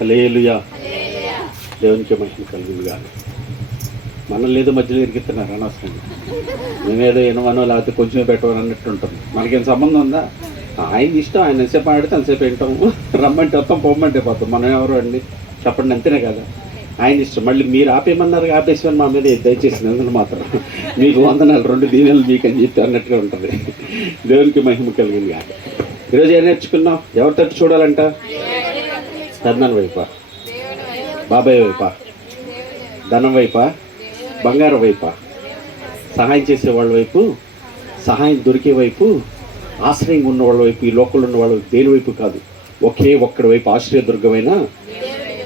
Hallelujah దేవునికి మహిమ కలిగింది కానీ మనం ఏదో మధ్యలో ఇరికిస్తున్నారు అనవసరంగా మేమేదో వినమనో లేకపోతే కొంచెమే పెట్టవని అన్నట్టు ఉంటుంది మనకేం సంబంధం ఉందా? ఆయన ఇష్టం ఆయన ఎంతసేపు ఆడితే అంతసేపు వింటాము రమ్మంటే వస్తాం పొమ్మంటే పోతాం. మనం ఎవరు అండి? చెప్పండి అంతేనే కదా. ఆయన ఇష్టం. మళ్ళీ మీరు ఆపేయమన్నారు ఆపేసామని మా మీద దయచేసి నిందలు మాత్రం. మీకు వందనాలు రెండు దీవెనలు మీకు అని చెప్పి అన్నట్టుగా ఉంటుంది. దేవునికి మహిమ కలిగింది కాదు ఈరోజు ఏం నేర్చుకున్నాం ఎవరి తట్టు చూడాలంట? స్కందన వైపా? బాబాయ్ వైపా? ధనం వైపా? బంగారం వైపా? సహాయం చేసే వాళ్ళ వైపు? సహాయం దొరికే వైపు? ఆశ్రయం ఉన్న వాళ్ళ వైపు ఈ లోకంలో ఉన్న వాళ్ళ వైపు దేని వైపు కాదు. ఒకే ఒక్కడి వైపు ఆశ్రయదుర్గమైన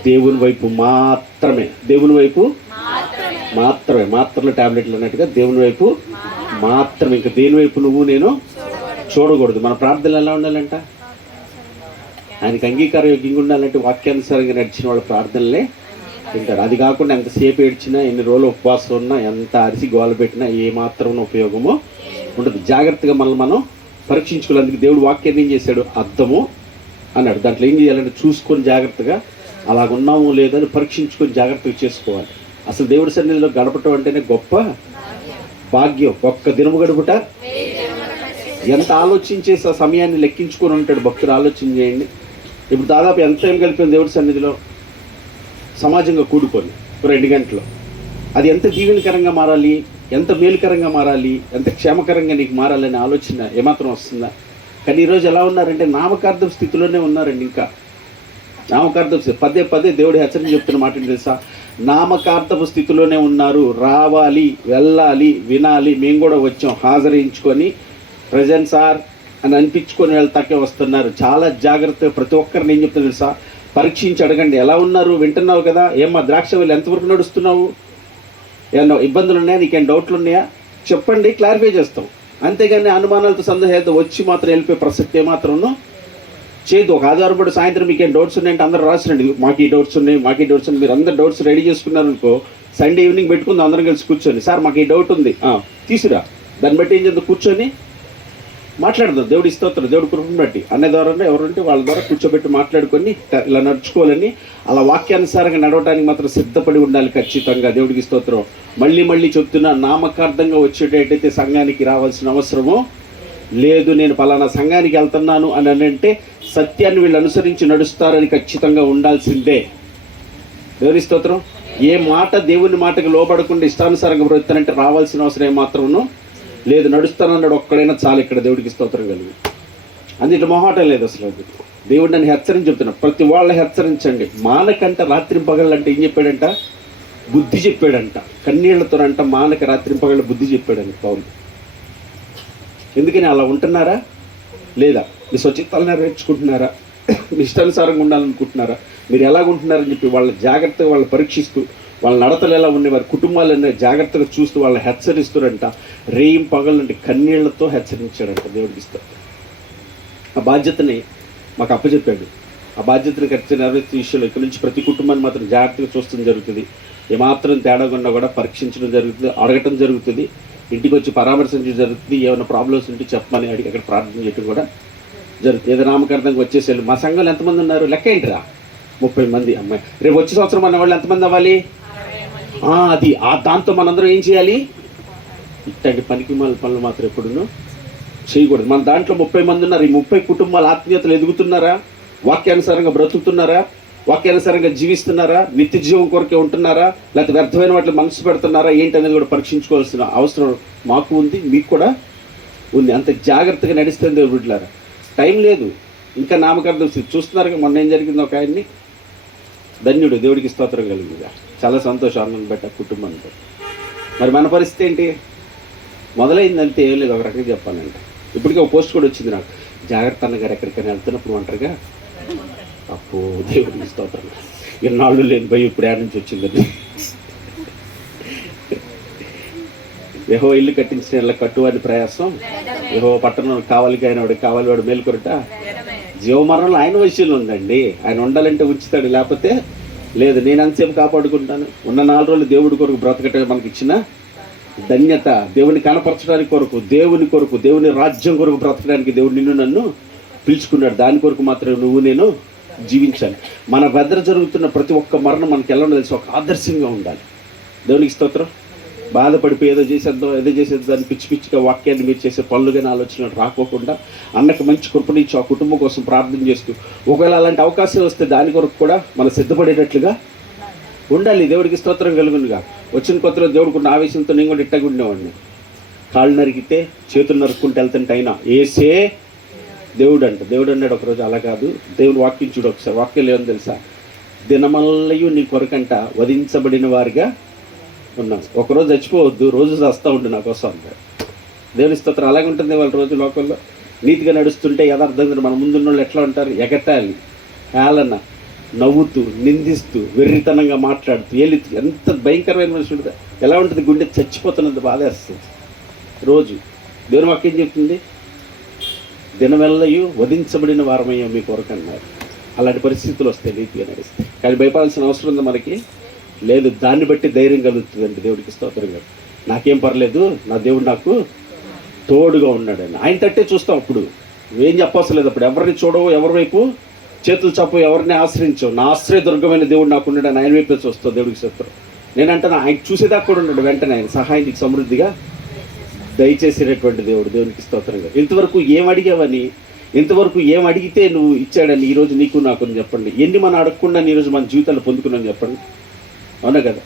దేవుని వైపు మాత్రమే. దేవుని వైపు? మాత్రమే. మాత్రలు ట్యాబ్లెట్లు అన్నట్టుగా దేవుని వైపు మాత్రమే. ఇంకా దేని వైపు నువ్వు నేను? చూడకూడదు. మన ప్రార్థనలు ఎలా ఉండాలంట? ఆయనకి అంగీకార యోగ్యంగా ఉండాలంటే వాక్యానుసారంగా నడిచిన వాళ్ళ ప్రార్థనలే తింటారు అది కాకుండా ఎంతసేపు ఏడ్చినా ఎన్ని రోజులు ఉపవాసం ఉన్నా ఎంత అరిసి గోల పెట్టినా ఏ మాత్రం ఉపయోగమో ఉండదు. జాగ్రత్తగా మనల్ని మనం పరీక్షించుకోవాలి దేవుడు వాక్యం ఏం చేశాడు? అర్థము అన్నాడు. దాంట్లో ఏం చేయాలంటే చూసుకొని జాగ్రత్తగా అలాగున్నాము లేదని పరీక్షించుకొని జాగ్రత్తగా చేసుకోవాలి. అసలు దేవుడి సన్నిధిలో గడపటం అంటేనే గొప్ప భాగ్యం. ఒక్క దినము గడుపుట ఎంత ఆలోచించేసి ఆ సమయాన్ని లెక్కించుకొని ఉంటాడు. భక్తులు ఆలోచన చేయండి. ఇప్పుడు దాదాపు ఎంత టైం కలిపింది దేవుడి సన్నిధిలో సమాజంగా కూడుకొని రెండు గంటలు. అది ఎంత దీవెనకరంగా మారాలి ఎంత మేలుకరంగా మారాలి ఎంత క్షేమకరంగా నీకు మారాలనే ఆలోచన ఏమాత్రం వస్తుందా? కానీ ఈరోజు ఎలా ఉన్నారంటే నామకార్థం స్థితిలోనే ఉన్నారండి ఇంకా. నామకార్థం పదే పదే దేవుడి హెచ్చరిక చెప్తున్న మాట ఏంటి తెలుసా? నామకార్థపు స్థితిలోనే ఉన్నారు రావాలి వెళ్ళాలి వినాలి మేము కూడా వచ్చాం హాజరించుకొని ప్రజెంట్ సార్ అని అనిపించుకొని వెళ్తాకే వస్తున్నారు. చాలా జాగ్రత్తగా ప్రతి ఒక్కరిని ఏం చెప్తున్నా తెలుసా? పరీక్షించి అడగండి. ఎలా ఉన్నారు? వింటున్నావు కదా? ఏమ్మా ద్రాక్ష వెళ్ళి ఎంతవరకు నడుస్తున్నావు? ఏమన్నా ఇబ్బందులు ఉన్నాయా? నీకేం డౌట్లు ఉన్నాయా? చెప్పండి క్లారిఫై చేస్తాం. అంతేగాని అనుమానాలతో సందేహాలతో వచ్చి మాత్రం వెళ్ళిపోయే ప్రసక్తి ఏమాత్రం చేయదు ఒక ఆధారపడి సాయంత్రం మీకు ఏం డౌట్స్ ఉన్నాయంటే అందరూ రాసినండి మాకు ఈ డౌట్స్ ఉన్నాయి మాకు ఈ డౌట్స్ ఉన్నాయి. మీరు అందరు డౌట్స్ రెడీ చేసుకున్నారు అనుకో సండే ఈవినింగ్ పెట్టుకుందాం అందరం కలిసి కూర్చొని. సార్ మాకు ఈ డౌట్ ఉంది. ఆ, తీసురా. దాన్ని బట్టి ఏం చేద్దాం? కూర్చొని మాట్లాడదాం. దేవుడి స్తోత్రం దేవుడి కృపను బట్టి. అనే ద్వారా ఎవరుంటే వాళ్ళ ద్వారా కూర్చోబెట్టి మాట్లాడుకొని ఇలా నడుచుకోవాలని అలా వాక్యానుసారంగా నడవడానికి మాత్రం సిద్ధపడి ఉండాలి ఖచ్చితంగా. దేవుడికి స్తోత్రం. మళ్ళీ మళ్ళీ చెప్తున్నా నామకార్థంగా వచ్చేటట్టయితే సంఘానికి రావాల్సిన అవసరమో లేదు. నేను పలానా సంఘానికి వెళ్తున్నాను అని అంటే సత్యాన్ని వీళ్ళు అనుసరించి నడుస్తారని ఖచ్చితంగా ఉండాల్సిందే. దేవుని స్తోత్రం. ఏ మాట దేవుని మాటకు లోబడకుండా ఇష్టానుసారంగా బ్రతుతానంటే రావాల్సిన అవసరం ఏమాత్రమును లేదు నడుస్తానన్నాడు ఒక్కడైనా చాలు ఇక్కడ దేవుడికి స్తోత్రం కలిగి. అందులో మొహాటం లేదు అసలు అది. దేవుడు నన్ను హెచ్చరించి చెప్తున్నా ప్రతి వాళ్ళని హెచ్చరించండి. మానకంట రాత్రి పగళ్ళంటే ఏం చెప్పాడంట? బుద్ధి చెప్పాడంట. కన్నీళ్ళతోనంట మానక రాత్రి పగళ్ళ బుద్ధి చెప్పాడంట పౌలు. ఎందుకని అలా ఉంటున్నారా? లేదా మీ స్వచిత్తాలు నెరవేర్చుకుంటున్నారా? మీ ఇష్టానుసారంగా ఉండాలనుకుంటున్నారా? మీరు ఎలాగుంటున్నారని చెప్పి వాళ్ళ జాగ్రత్తగా వాళ్ళు పరీక్షిస్తూ వాళ్ళ నడతలు ఎలా ఉన్నాయి వారి కుటుంబాలన్నీ జాగ్రత్తగా చూస్తూ వాళ్ళని హెచ్చరిస్తారంట. రేయం పగలంటే కన్నీళ్ళతో హెచ్చరించాడంట దేవుడికి ఇస్తారు ఆ బాధ్యతని మాకు అప్పచెప్పాడు. ఆ బాధ్యతను ఖర్చు నెరవేర్చే విషయంలో ఇక్కడ నుంచి ప్రతి కుటుంబాన్ని మాత్రం జాగ్రత్తగా చూస్తడం జరుగుతుంది. ఏమాత్రం తేడా కూడా పరీక్షించడం జరుగుతుంది అడగటం జరుగుతుంది ఇంటికి వచ్చి పరామర్శించడం జరుగుతుంది ఏమైనా ప్రాబ్లమ్స్ ఉంటే చెప్పమని అడిగి అక్కడ ప్రార్థన చేయడం కూడా జరుగుతుంది. ఏదో నామకార్థంగా వచ్చేసేళ్ళు మా సంఘంలో ఎంతమంది ఉన్నారు? లెక్క ఏంటిరా? ముప్పై మంది అమ్మాయి రేపు వచ్చే సంవత్సరం అన్న వాళ్ళు ఎంతమంది అవ్వాలి? అది ఆ దాంతో మనందరం ఏం చేయాలి? ఇట్లాంటి పనికి మాల పనులు మాత్రం ఎప్పుడునో చేయకూడదు. మన దాంట్లో ముప్పై మంది ఉన్నారు. ఈ ముప్పై కుటుంబాల ఆత్మీయతలు ఎదుగుతున్నారా? వాక్యానుసారంగా బ్రతుకుతున్నారా? వాక్యానుసారంగా జీవిస్తున్నారా? నిత్య జీవం కొరకే ఉంటున్నారా? లేకపోతే వ్యర్థమైన వాటిని మనసు పెడుతున్నారా? ఏంటి అనేది కూడా పరీక్షించుకోవాల్సిన అవసరం మాకు ఉంది మీకు కూడా ఉంది. అంత జాగ్రత్తగా నడిస్తుంది దేవుడు బిడ్డలారా. టైం లేదు. ఇంకా నామకార్థం చూస్తున్నారు మొన్న ఏం జరిగింది ఒక ఆయన్ని? ధన్యుడు. దేవుడికి స్తోత్రం కలిగిందిగా చాలా సంతోషం ఆనందం పెట్ట కుటుంబంతో మరి మన పరిస్థితి ఏంటి? మొదలైందంటే ఏం లేదు ఒక రకంగా చెప్పాలంటే. ఇప్పటికే ఒక పోస్ట్ కూడా వచ్చింది నాకు. జాగ్రత్త అన్నగారు ఎక్కడికైనా వెళ్తున్నప్పుడు ఒంటరిగా అప్పు దేవుడికి స్తోత్రం. ఎన్నాళ్ళు లేని భయం ఇప్పుడు యాడ్ నుంచి వచ్చిందని యహో ఇల్లు కట్టించిన ఇళ్ళ కట్టువారి ప్రయాసం. యహో పట్టణం కావాలి ఆయన వాడు కావాలి వాడు మేలుకొరట జీవమరణంలో ఆయన విషయంలో ఉందండి. ఆయన ఉండాలంటే ఉంచుతాడు లేకపోతే లేదు నేను అంతసేపు కాపాడుకుంటాను. ఉన్న నాలుగు రోజులు దేవుడి కొరకు బ్రతకటం మనకి ఇచ్చిన ధన్యత. దేవుని కనపరచడానికి కొరకు దేవుని కొరకు దేవుని రాజ్యం కొరకు బ్రతకడానికి దేవుడు నిన్ను నన్ను పిలుచుకున్నాడు. దాని కొరకు మాత్రమే నువ్వు నేను జీవించాలి. మన వెదర జరుగుతున్న ప్రతి ఒక్క మరణం మనకి ఎలా తెలుసు ఒక ఆదర్శంగా ఉండాలి. దేవునికి స్తోత్రం. బాధపడిపోయి ఏదో చేసేద్దాం ఏదో చేసేద్దాం పిచ్చి పిచ్చిగా వాక్యాన్ని మీరు చేసే పనులు కానీ రాకోకుండా అన్నకు మంచి కృపణించి ఆ కుటుంబం కోసం ప్రార్థన చేస్తూ ఒకవేళ అలాంటి అవకాశం వస్తే దాని కొరకు కూడా మనం సిద్ధపడేటట్లుగా ఉండాలి. దేవుడికి స్తోత్రం కలుగునుగా. వచ్చిన కొత్తలో దేవుడికి ఉన్న ఆవేశంతో నేను కూడా ఇట్టగా ఉండేవాడిని. కాళ్ళు నరికితే చేతులు నరుక్కుంటూ వెళ్తుంటే అయినా ఏసే దేవుడు అంట దేవుడు అన్నాడు ఒకరోజు అలా కాదు. దేవుని వాక్యం చూడు ఒకసారి. వాక్యం లేదని తెలుసా? దినమల్లయు నీ కొరకంట వధించబడిన వారిగా ఉన్నాను ఒకరోజు చచ్చిపోవద్దు రోజు చస్తా ఉండు నా కోసం అన్నాడు దేవుని స్తోత్రం అలాగే ఉంటుంది వాళ్ళ రోజు లోకల్లో నీతిగా నడుస్తుంటే యథార్థంగా మన ముందున్న వాళ్ళు ఎట్లా ఉంటారు? ఎగటాలి హేళన నవ్వుతూ నిందిస్తూ వెర్రితనంగా మాట్లాడుతూ ఏలి ఎంత భయంకరమైన మనుషుడు ఎలా ఉంటుంది? గుండె చచ్చిపోతున్నది బాధేస్తుంది రోజు దేవుని వాక్యం చెప్తుంది దినవెల్లయు వధించబడిన వారమయ్యో మీ కొరకు అన్నారు అలాంటి పరిస్థితులు వస్తాయి నీతిగా నడిస్తే. కానీ భయపడాల్సిన అవసరం ఉంది మనకి. లేదు దాన్ని బట్టి ధైర్యం కలుగుతుందండి దేవుడికి స్తోత్రంగా నాకేం పర్లేదు నా దేవుడు నాకు తోడుగా ఉన్నాడని ఆయన తట్టే చూస్తాం అప్పుడు. ఏం చెప్పలేదు లేదు అప్పుడు. ఎవరిని చూడవు ఎవరి వైపు? చేతులు చప్పు ఎవరిని ఆశ్రయించవు. నా ఆశ్రయ దుర్గమైన దేవుడు నాకు ఉన్నాడని ఆయన వైపే చూస్తావు దేవుడికి చెప్తారు నేనంటాను ఆయన చూసేదాకా కూడా ఉన్నాడు వెంటనే ఆయన సహాయం నీకు సమృద్ధిగా దయచేసినటువంటి దేవుడు దేవునికి స్తోత్రంగా ఇంతవరకు ఏం అడిగావని ఇంతవరకు ఏం అడిగితే నువ్వు ఇచ్చాడని ఈరోజు నీకు నాకు చెప్పండి. ఎన్ని మనం అడగకుండా ఈరోజు మన జీవితాలు పొందుకున్నాను చెప్పండి. అవునా కదా?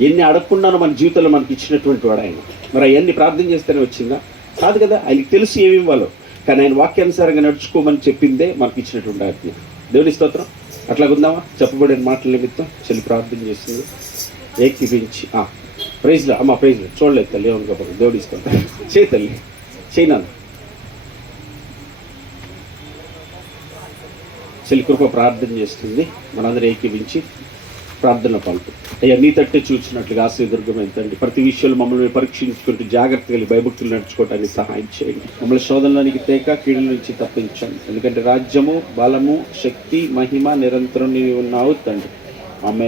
ఎన్ని అడగకుండానో మన జీవితంలో మనకి ఇచ్చినటువంటి వాడు ఆయన. మరి అవన్నీ ప్రార్థన చేస్తేనే వచ్చిందా? కాదు కదా ఆయనకి తెలుసు ఏమి ఇవ్వాలో. కానీ ఆయన వాక్యానుసారంగా నడుచుకోమని చెప్పిందే మనకి ఇచ్చినటువంటి ఆజ్ఞ. దేవుని స్తోత్రం. అట్లా ఉందామా చెప్పబడిన మాటల నిమిత్తం చెల్లి ప్రార్థన చేస్తుంది. ఏకీపించి ప్రైజ్లో అమ్మ ప్రైజ్లో చూడలేదు తల్లి ఏమని కాబట్టి దేవుడి చేయి తల్లి చేయి నాన్న. చెల్లి కృప ప్రార్థన చేస్తుంది. మనందరూ ఏకీపించి ప్రార్థన పాల్పు అయ్యా నీ తట్టే చూసినట్లుగా ఆశీర్దుర్గమైన తండ్రి ప్రతి విషయంలో మమ్మల్ని పరీక్షించుకుంటూ జాగ్రత్తగా భయభక్తులు నడుచుకోవడానికి సహాయం చేయండి. మమ్మల్ని శోధనలోనికి తేక కీడుల నుంచి తప్పించండి. ఎందుకంటే రాజ్యము బలము శక్తి మహిమ నిరంతరం నీవు ఉన్నావు తండ్రి. ఆమె